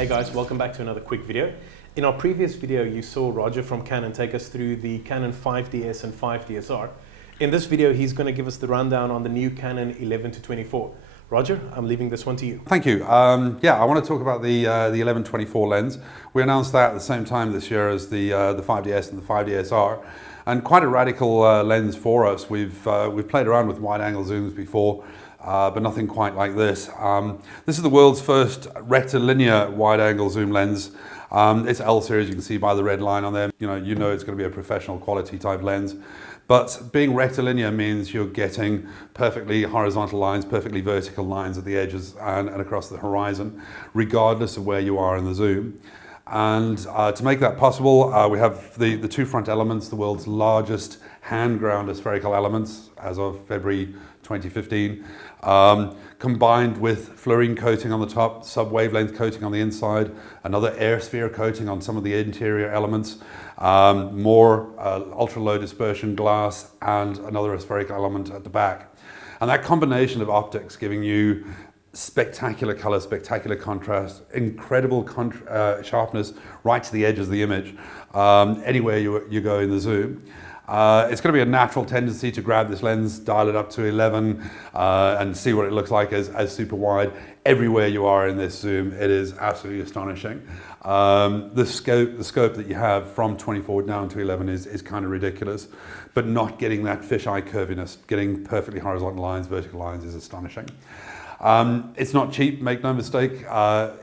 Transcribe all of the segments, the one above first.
Hey guys, welcome back to another quick video. In our previous video, you saw Roger from Canon take us through the Canon 5DS and 5DSR. In this video, he's going to give us the rundown on the new Canon 11-24. Roger, I'm leaving this one to you. Thank you. I want to talk about the 11-24 lens. We announced that at the same time this year as the 5DS and the 5DSR, and quite a radical lens for us. We've played around with wide-angle zooms before, but nothing quite like this. This is the world's first rectilinear wide-angle zoom lens. It's L series, you can see by the red line on there. You know it's going to be a professional quality type lens. But being rectilinear means you're getting perfectly horizontal lines, perfectly vertical lines at the edges and across the horizon, regardless of where you are in the zoom. And to make that possible, we have the two front elements, the world's largest hand-ground spherical elements as of February 2015, combined with fluorine coating on the top, sub-wavelength coating on the inside, another air sphere coating on some of the interior elements, more ultra-low dispersion glass, and another spherical element at the back. And that combination of optics giving you spectacular color, spectacular contrast, incredible sharpness right to the edge of the image, anywhere you go in the zoom. It's going to be a natural tendency to grab this lens, dial it up to 11 and see what it looks like as super wide. Everywhere you are in this zoom, it is absolutely astonishing. The scope that you have from 24 down to 11 is kind of ridiculous, but not getting that fisheye curviness, getting perfectly horizontal lines, vertical lines is astonishing. It's not cheap, make no mistake.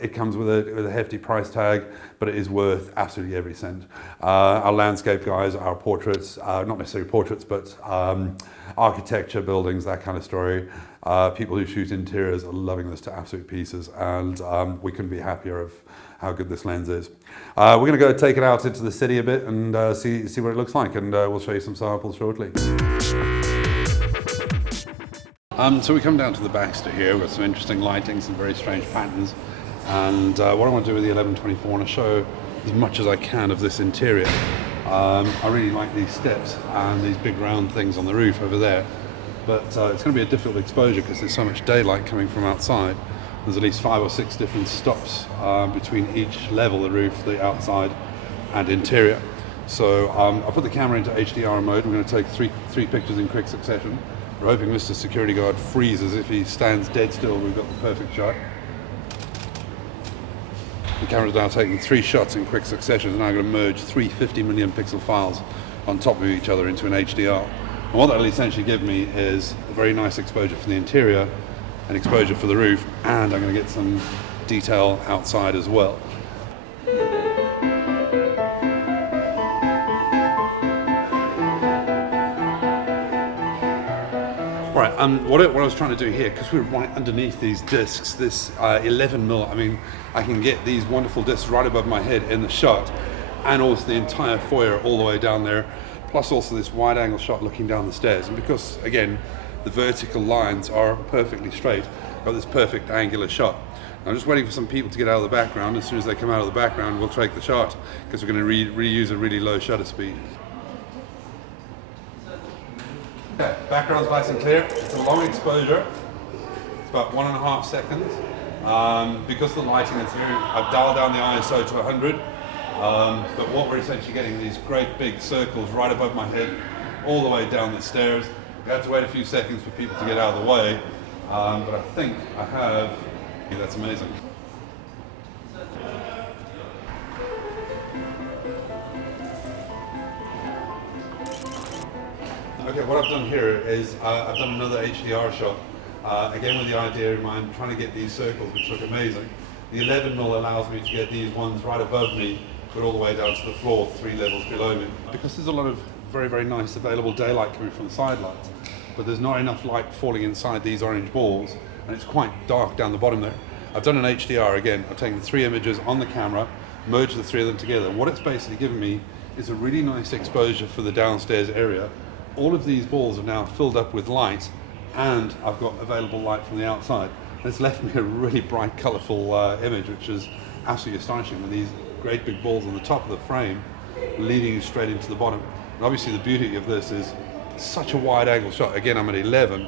It comes with a hefty price tag, but it is worth absolutely every cent. Our landscape guys, our portraits, not necessarily portraits, but architecture, buildings, that kind of story. People who shoot interiors are loving this to absolute pieces, and we couldn't be happier of how good this lens is. We're going to go take it out into the city a bit and see what it looks like, and we'll show you some samples shortly. So we come down to the Baxter here with some interesting lighting, some very strange patterns, and what I want to do with the 11-24, I want to show as much as I can of this interior. I really like these steps and these big round things on the roof over there, but it's going to be a difficult exposure because there's so much daylight coming from outside. There's at least 5 or 6 different stops between each level, the roof, the outside and interior. So I'll put the camera into HDR mode. We're going to take three pictures in quick succession. We're hoping Mr. Security Guard freezes. If he stands dead still, we've got the perfect shot. The camera's now taking 3 shots in quick succession, and now I'm going to merge 3 50 million pixel files on top of each other into an HDR. And what that will essentially give me is a very nice exposure for the interior, an exposure for the roof, and I'm going to get some detail outside as well. Right, what I was trying to do here, because we're right underneath these discs, this 11mm, I mean, I can get these wonderful discs right above my head in the shot, and also the entire foyer all the way down there, plus also this wide angle shot looking down the stairs. And because, again, the vertical lines are perfectly straight, I've got this perfect angular shot. I'm just waiting for some people to get out of the background. As soon as they come out of the background, we'll take the shot, because we're going to reuse a really low shutter speed. Okay, background's nice and clear. It's a long exposure. It's about 1.5 seconds. Because of the lighting that's here, I've dialed down the ISO to 100. But what we're essentially getting are these great big circles right above my head, all the way down the stairs. We have to wait a few seconds for people to get out of the way. But I think I have. That's amazing. Okay, what I've done here is I've done another HDR shot, again with the idea in mind, trying to get these circles which look amazing. The 11mm allows me to get these ones right above me, but all the way down to the floor, 3 levels below me. Because there's a lot of very, very nice available daylight coming from the side lights, but there's not enough light falling inside these orange balls, and it's quite dark down the bottom there. I've done an HDR again. I've taken the 3 images on the camera, merged the 3 of them together, and what it's basically given me is a really nice exposure for the downstairs area. All of these balls are now filled up with light, and I've got available light from the outside. And it's left me a really bright, colourful image, which is absolutely astonishing, with these great big balls on the top of the frame leading you straight into the bottom. And obviously the beauty of this is such a wide angle shot. Again, I'm at 11,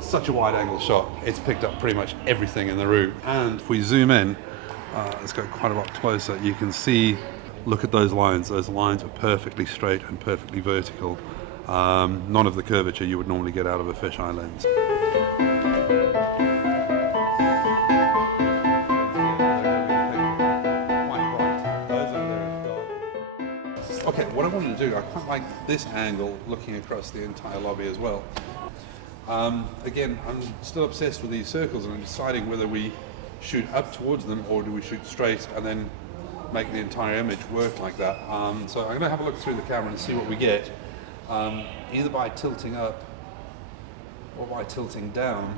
such a wide angle shot. It's picked up pretty much everything in the room. And if we zoom in, Let's go quite a lot closer. You can see, look at those lines. Those lines are perfectly straight and perfectly vertical. None of the curvature you would normally get out of a fisheye lens. Okay, what I wanted to do, I quite like this angle looking across the entire lobby as well. Again, I'm still obsessed with these circles and I'm deciding whether we shoot up towards them or do we shoot straight and then make the entire image work like that. So I'm going to have a look through the camera and see what we get, either by tilting up or by tilting down.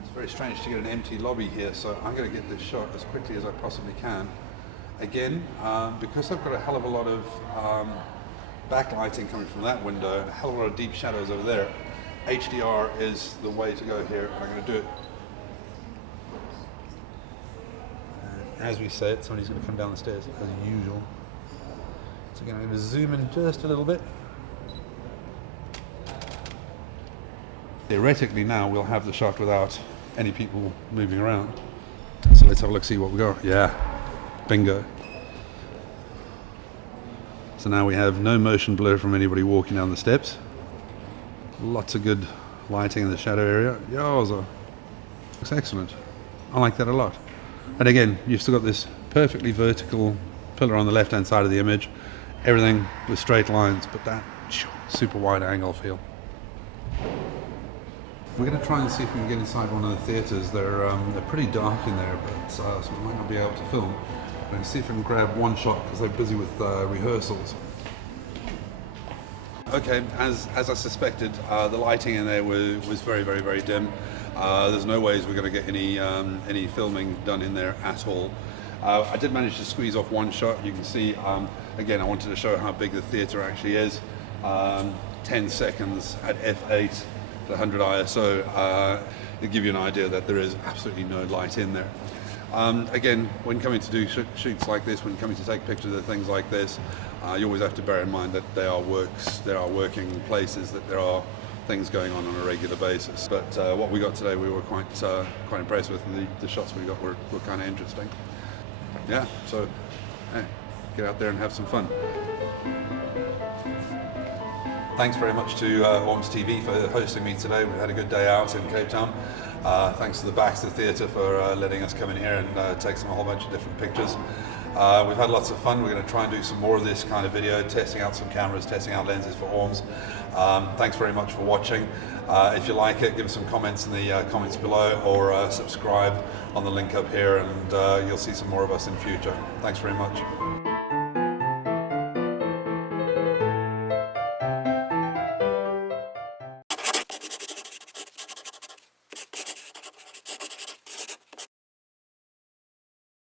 It's very strange to get an empty lobby here, so I'm going to get this shot as quickly as I possibly can. Again, because I've got a hell of a lot of backlighting coming from that window and a hell of a lot of deep shadows over there, HDR is the way to go here, and I'm going to do it. And as we said, somebody's going to come down the stairs as usual. So again, I'm going to zoom in just a little bit. Theoretically now we'll have the shot without any people moving around. So let's have a look, see what we got. Yeah, bingo. So now we have no motion blur from anybody walking down the steps. Lots of good lighting in the shadow area. Yowza. Looks excellent. I like that a lot. And again, you've still got this perfectly vertical pillar on the left hand side of the image. Everything with straight lines, but that super wide angle feel. We're going to try and see if we can get inside one of the theatres. They're pretty dark in there, but so we might not be able to film. We're going to see if we can grab one shot because they're busy with rehearsals. Okay, as I suspected, the lighting in there was very, very, very dim. There's no ways we're going to get any filming done in there at all. I did manage to squeeze off one shot. You can see, again, I wanted to show how big the theatre actually is. 10 seconds at f8. 100 ISO, to give you an idea that there is absolutely no light in there. Again, when coming to do shoots like this, when coming to take pictures of things like this, you always have to bear in mind that they are working places, that there are things going on a regular basis. But what we got today, we were quite impressed with. The shots we got were kind of interesting. Yeah, so hey, get out there and have some fun. Thanks very much to Orms TV for hosting me today. We had a good day out in Cape Town. Thanks to the Baxter Theatre for letting us come in here and take a whole bunch of different pictures. We've had lots of fun. We're going to try and do some more of this kind of video, testing out some cameras, testing out lenses for Orms. Thanks very much for watching. If you like it, give us some comments in the comments below, or subscribe on the link up here, and you'll see some more of us in future. Thanks very much.